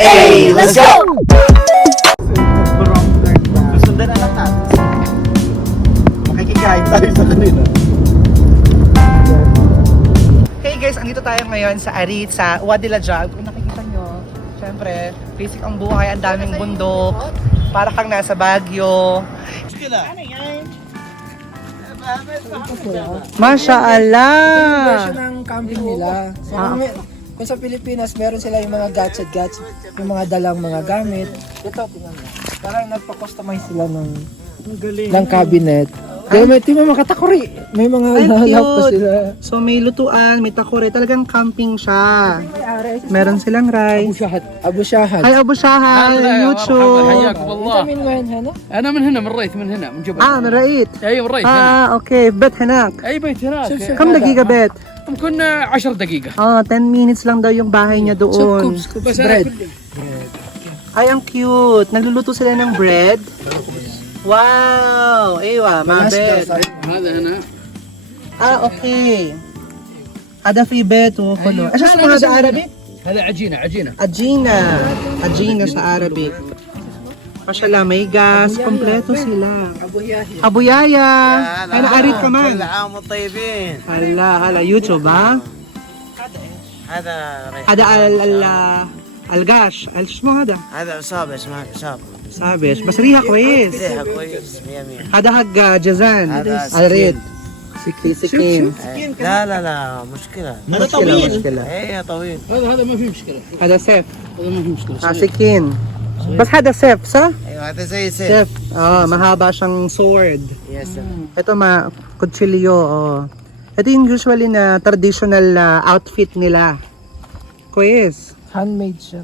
Hey, let's go! Susundan na lang natin. Makikikain tayo sa kanila. Hey guys, andito tayo ngayon sa Arit, sa Wadi Lajag. Kung nakikita nyo, syempre, basic ang buhay, ang daming bundok. Para kang nasa Baguio. Ano yan? Masya Allah! Version ng camping nila. So, kung sa Pilipinas, meron sila yung mga gadget, yung mga dalang mga gamit. Ito, tingnan mo. Parang nagpa-customize sila ng cabinet. Kaya may makatakori. May mga lalap pa sila. So may lutuan, may takore, talagang camping siya. Meron silang rice. Abu Shahad. Hi Abu Shahad, YouTube. حياكم الله. Ito min وين هنا؟ انا من هنا من ريث من هنا من جبل. من رأيت. اي من ريث هنا. اوكي، بيت هناك. اي بيت هناك. كم دقيقة بيت؟ ممكن 10 دقيقة. 10 minutes lang daw yung bahay niya doon. Scoops bread. Ay, ang cute. Nagluluto sila ng bread. Wow! Ewa, mabet. هذا هنا. اوكي. هذا في بيت وكله. ايش اسمه هذا عربي؟ هذا عجينة عجينة. Ajina sa Arabic. Mashallah, may gas. Kompleto sila. Abu Yaya. Ano, arit ka man. كل عام وانتم طيبين. Hala, YouTube ha? هذا هذا القاش. ايش اسمه هذا؟ هذا عصابة اسمها عصابة. Sabes. بس ريحة كويس. ريحة كويس 100 هذا حق جزان. هذا الريد. سكين. لا مشكلة. مشكلة. ايه طويل. هذا ما في مشكلة. هذا سيف. هذا ما في مشكلة. سكين. بس هذا سيف صح؟ ايوه هذا زي سيف. Chef, mahaba siyang sword. Yes sir. Ito kutsilyo, Ito yung usually na traditional outfit nila. Kuwis. Handmade siya.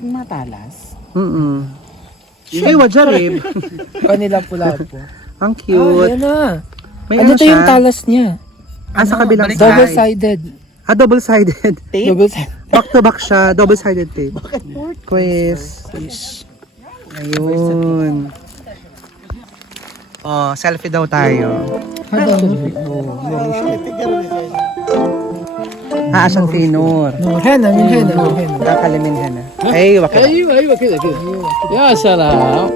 Matalas. Ay, wajarib. Kanila pula po. Ang cute. Yan na. May Ano to siya? yung talas niya? Sa kabilang side. Double-sided. Double-sided. Double-sided. Back to back siya. Double-sided tape. Kuwis. Ayun. Selfie daw tayo. عشان في نور هنا من هنا من هنا. دخل من هنا ايوه كده ايوه كذا كذا. يا سلام.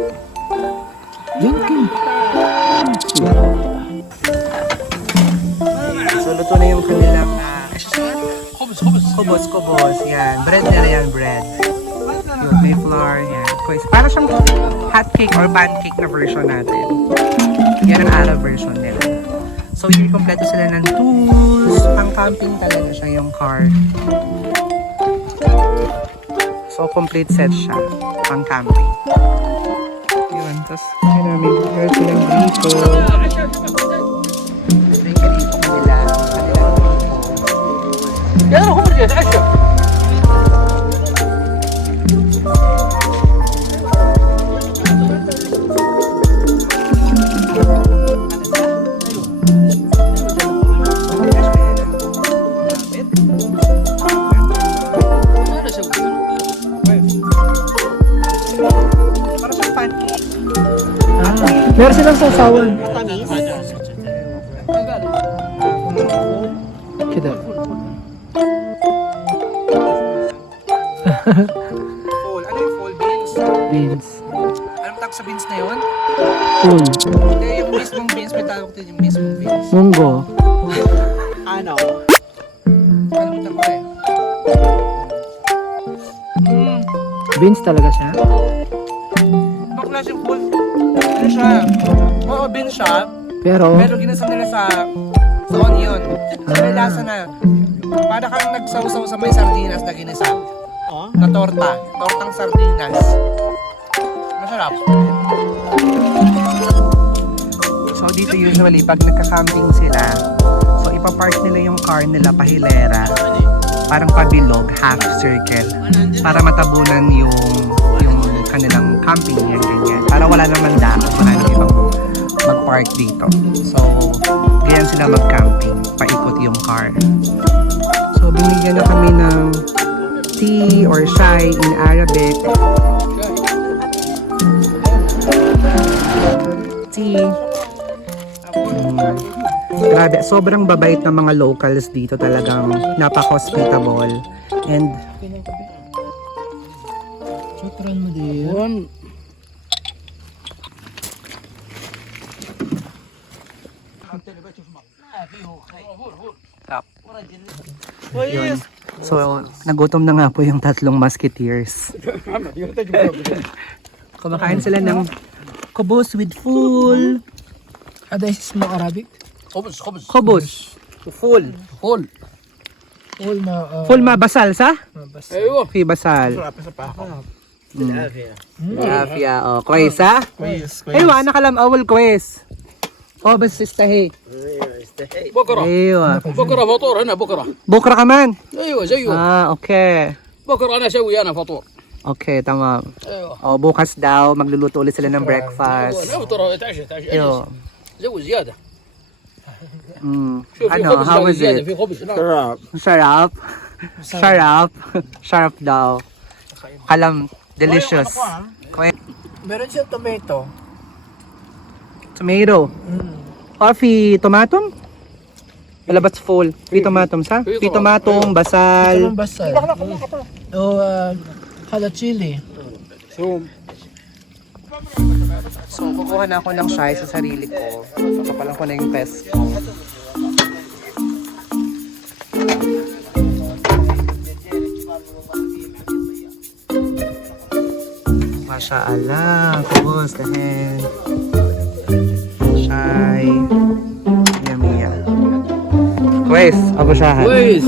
So luto na yung kanilang خبز. kubos yan, bread nila yan, bread yung may flour yan. Para siyang hot cake or pancake na version natin. Yan ang Arab version nila. So yung kompleto sila ng tools, pang camping talaga siya yung car. So complete set siya, pang camping. Yun, tapos meron silang dito. Ito yung ganito nila. يلا هم رجع يتعشى. Para siyang pancake. Meron silang sasawan. Kita. Full. Ano yung full beans? Beans. Anong tawag sa beans na yun? Full. Hindi, yung mismong beans. May tawag din yung mismong beans. Munggo. Ano? Kalimutan ko eh. Beans talaga siya. Bakla siyang full. Ano siya? Oo, beans siya. Pero, Pero ginasa nila sa onion. So may lasa na. Para kang nagsaw-saw sa may sardinas na ginisa. Na torta. Tortang sardinas. Masarap. So dito usually pag nagka-camping sila, so ipapark nila yung car nila pahilera. Parang pabilog, half circle. Para matabunan yung kanilang camping yan, ganyan. Para wala naman dapat, wala nang ibang mag-park dito. So, ganyan sila mag-camping. Paikot yung car. So, binigyan na kami ng tea or chai in Arabic. Tea. Grabe, sobrang babait ng mga locals dito, talagang napaka-hospitable. And Shukran mo din. One. Yun. So, nagutom na nga po yung tatlong musketeers. Kumakain sila ng kubos with full. This is more Arabic. خبز خبز. Kubos. Full. فول. All ma... Full ma basal sa? basta. ايوه. Fi basal. بالعافيه Afia. Oh, كويس ها؟ كويس ايوه انا كلام اول كويس. بس استهي. ايوه استحي بكره ايوه. بكره فطور هنا بكره. بكره كمان؟ ايوه زيه. اوكي. بكره انا اسوي انا فطور. Okay, tama. ايوه. Bukas daw magluluto ulit sila ng breakfast. نفطر اتعشى. Yo. زود زياده. Mm. شوف في Ano, خبز how was زياده it? في خبز. نعم. شراب Sarap. Sarap. Sarap daw. Kalam, delicious. Meron siyang tomato. Tomato. Or fi tomatum? Wala ba't full? Fi tomatum sa? Fi tomatum, Ito basal. ng basal. O, hala chili. So, kukuha na ako ng size sa sarili ko. Kapalan ko na yung pes ko. MashaAllah. Kubos dahil. Shy. Yummy. Kwes. Ako syahan. Kwes.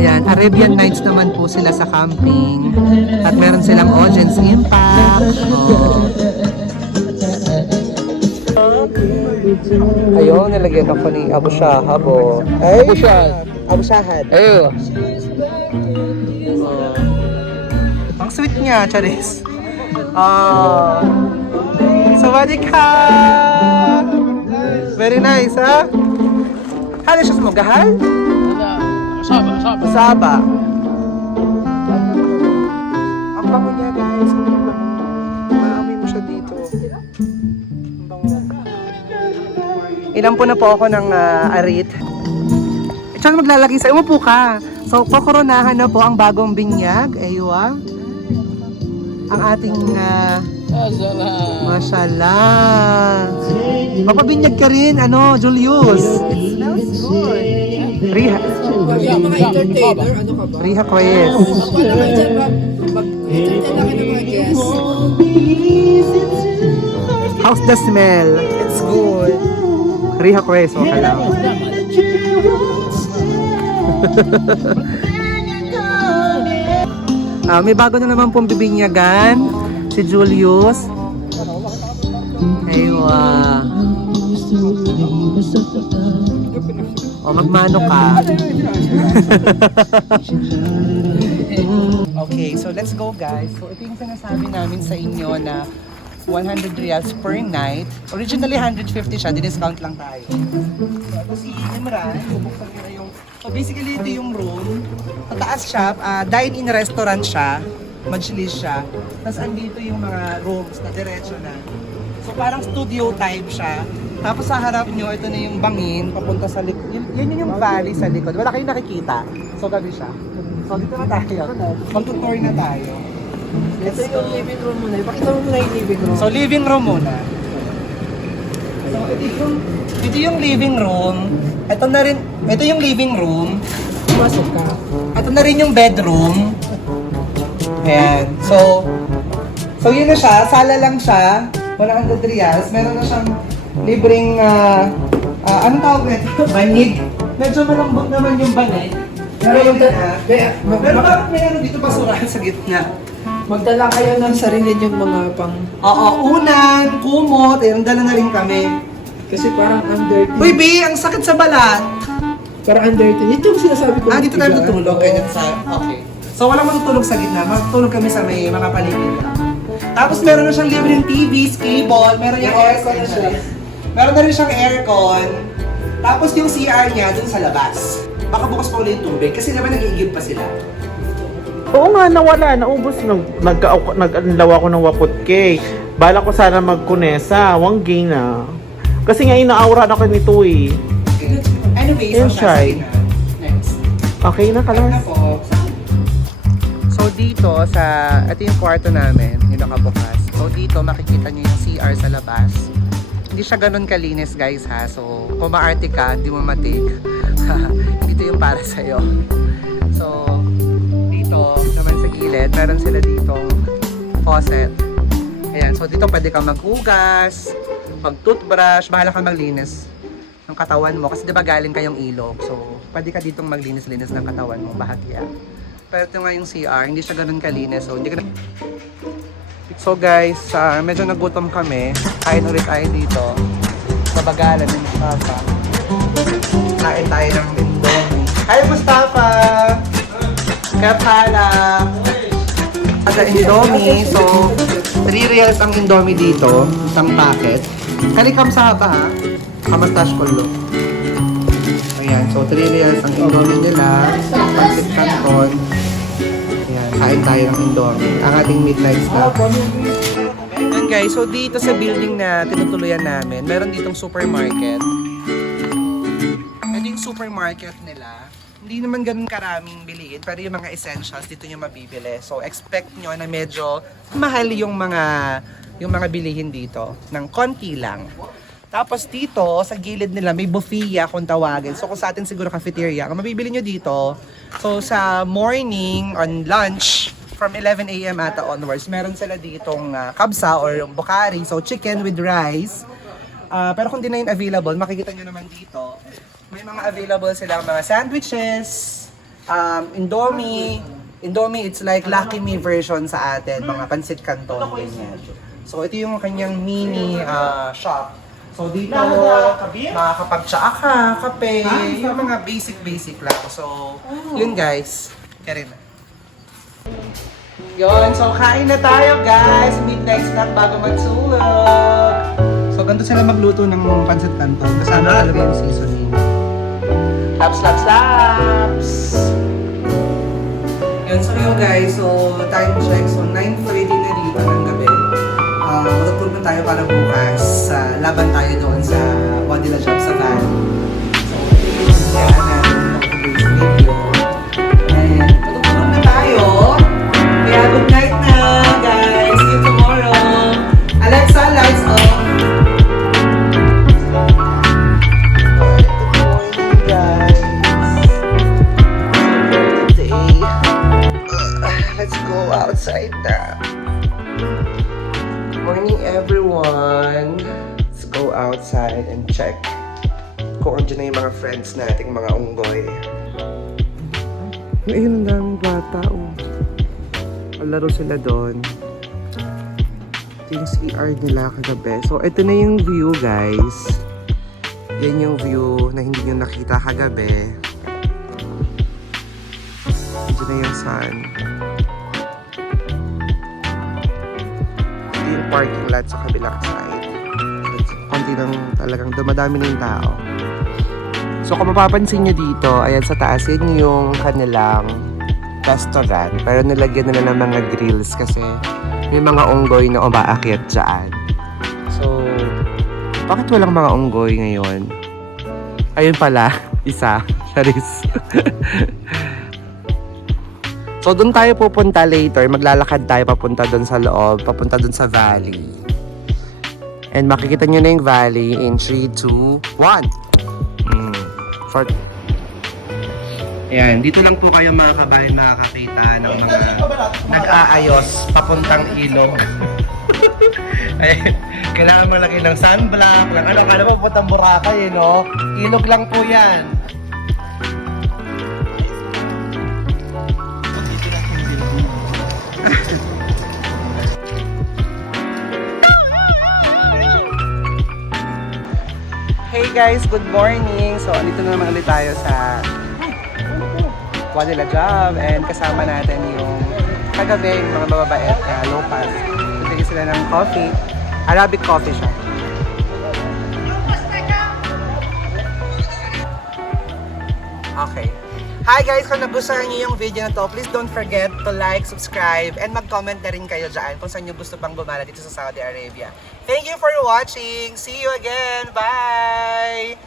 Ayan, Arabian Nights naman po sila sa camping. At meron silang audience impact. Ayun, nilagyan ako ni Abu Shahab. ابو شاد. Abu Shahad. ايوه. Ang sweet niya, Charis. Sawadee ka! Very nice, ha? Hali siya mo, gahal? صعبه صعبه. Saba. Ang bango niya, guys. Maamoy mo siya dito. Ang bango. Ilan po na po ako ng arit. Diyan maglalagay sa umupo ka. So, kokoronahan na po ang bagong binyag. Aywa. Ang ating يا سلام. mashallah. Mapabinyag ka rin, ano, Julius. It smells good. Riha. Yung mga entertainer, ano ka ba? Riha Kwes. Wala ka dyan, mag-entertain na kayo ng mga guests. How's the smell? It's good. Riha Kwes, okay lang. May bago na naman pong bibinyagan. Si Julius. Aywa. O, magmano ka. Okay, so let's go guys. So ito yung sinasabi namin sa inyo na 100 reals per night. Originally 150 siya, di-discount lang tayo. Tapos si Imran, bubuksan ko na yung... So basically ito yung room. Pataas siya, dine-in restaurant siya. Majlis siya. Tapos andito yung mga rooms na diretso na. So parang studio type siya. Tapos sa harap nyo, ito na yung bangin, papunta sa likod. Yun yung valley sa likod. Wala kayong nakikita. So gabi siya. So dito na tayo. Mag-tour na tayo. Ito yung living room muna. Ipakita mo muna yung living room. So living room muna. So ito yung living room. Ito yung living room. Pumasok ka. Ito na rin yung bedroom. Ayan. So yun na siya. Sala lang siya. 100 reals. Meron na siyang libreng, anong tawag ito? Banig. Medyo malambot naman yung banig. Pero bakit may ano dito basurahan sa gitna? Magdala kayo ng sarili niyong mga pang... Oo, unan, kumot, ayun, dala na rin kami. Kasi parang ang dirty. Uy, B, ang sakit sa balat. Parang ang dirty. Ito yung sinasabi ko. Dito tayo tutulog. Ganyan sa... Okay. So, walang matutulog sa gitna. Matutulog kami sa may mga paligid. Tapos, meron na siyang libreng TV, cable, meron yung aircon na siya. Meron na rin siyang aircon. Tapos, yung CR niya dun sa labas. Baka bukas pa ulit yung tubig. Kasi naman nag-iigib pa sila. Oo nga, nawala, naubos. Nag-anlaw ako ng wapot cake. Bala ko sana magkunesa, wangging na. Kasi nga inaaura na ko nito eh. Okay. Anyway, Yan so siya. sige na. Next. Okay na, Ano kalas. na po? dito ito yung kwarto namin, yung nakabukas. So dito makikita nyo yung CR sa labas. Hindi siya ganun kalinis guys ha. So kung maarte ka, hindi mo matig. Dito yung para sa'yo. So dito naman sa gilid, meron sila ditong faucet. Ayan, so dito pwede kang maghugas, mag-toothbrush, bahala kang maglinis ng katawan mo. Kasi diba galing kayong ilog. So pwede ka ditong maglinis-linis ng katawan mo, bahagya. Pero ito nga yung CR, hindi siya ganun kalinis. So, hindi ka na... So guys, medyo nagutom kami. Kain ulit tayo dito. Sa bagalan ng Mustafa. Kain tayo ng Indomie. Hi Mustafa! Kapala! Ada Indomie. So, 3 reals ang Indomie dito. Isang packet. Kalikam sa haba ha. Kamastash ko lo. Ayan, so 3 reals ang Indomie nila. Pancit Canton. Ayan, kain tayo ng Indomie. Ang ating midnight snack. Ayan guys, so dito sa building na tinutuluyan namin, meron ditong supermarket. Ito yung supermarket nila. Hindi naman ganun karaming bilihin, pero yung mga essentials dito nyo mabibili. So expect nyo na medyo mahal yung mga bilihin dito. Ng konti lang. Tapos dito, sa gilid nila, may buffet kung tawagin. So kung sa atin siguro cafeteria, ang mabibili nyo dito, so sa morning, on lunch, from 11 a.m. ata onwards, meron sila ditong kabsa or bukari, so chicken with rice. Pero kung di na yun available, makikita nyo naman dito, may mga available silang mga sandwiches, Indomie. Indomie, it's like Lucky Me version sa atin, mga pancit canton. Ganyan. So ito yung kanyang mini shop. So dito, makakapag-tsaa ka, kape, yung mga basic lang. So, yun guys. Kaya rin na. Yun, so kain na tayo guys. Midnight snack bago magsulog. So, ganito sila magluto ng pancit canton. Kasama talaga yung seasoning. Laps! Yun, so yun guys. So, time check. So, 9:30 na dito ng gabi. Matutulog na tayo para bukas. Laban tayo doon sa Wadila Job sa van. So, yan natin today's video. And matutulog na tayo. Kaya good night na guys. See you tomorrow. Alexa, lights off. Good morning guys. Today, let's go outside now. Morning everyone! Let's go outside and check kung andyan na yung mga friends nating mga unggoy. Ayun, ang daming bata oh. Palaro sila doon. Ito yung CR nila kagabi. So ito na yung view guys. Yan yung view na hindi nyo nakita kagabi. Andyan na yung sun. Yung parking lot sa kabilang side. Konti lang talagang dumadami na yung tao. So kung mapapansin nyo dito, ayan sa taas, yun yung kanilang restaurant. Pero nilagyan nila ng mga grills kasi may mga unggoy na umaakyat dyan. So, bakit walang mga unggoy ngayon? Ayun pala, isa. Charis. So, doon tayo pupunta later. Maglalakad tayo papunta doon sa loob. Papunta doon sa valley. And makikita nyo na yung valley in 3, 2, 1. Ayan, dito lang po kayo mga kabayan makakakita ng mga nag-aayos papuntang ilog. Ayan, kailangan mo lang ng sunblock. Kala mo pupuntang Boracay, no? Ilog lang po yan. Hey guys, good morning! So, andito na naman ulit tayo sa Wadila Job and kasama natin yung kagabi, yung mga mababait na local. Bigyan sila ng coffee. Arabic coffee siya. Okay. Hi guys! Kung nagustuhan niyo yung video na to, please don't forget to like, subscribe, and mag-comment na rin kayo dyan kung saan nyo gusto pang gumala dito sa Saudi Arabia. Thank you for watching! See you again! Bye!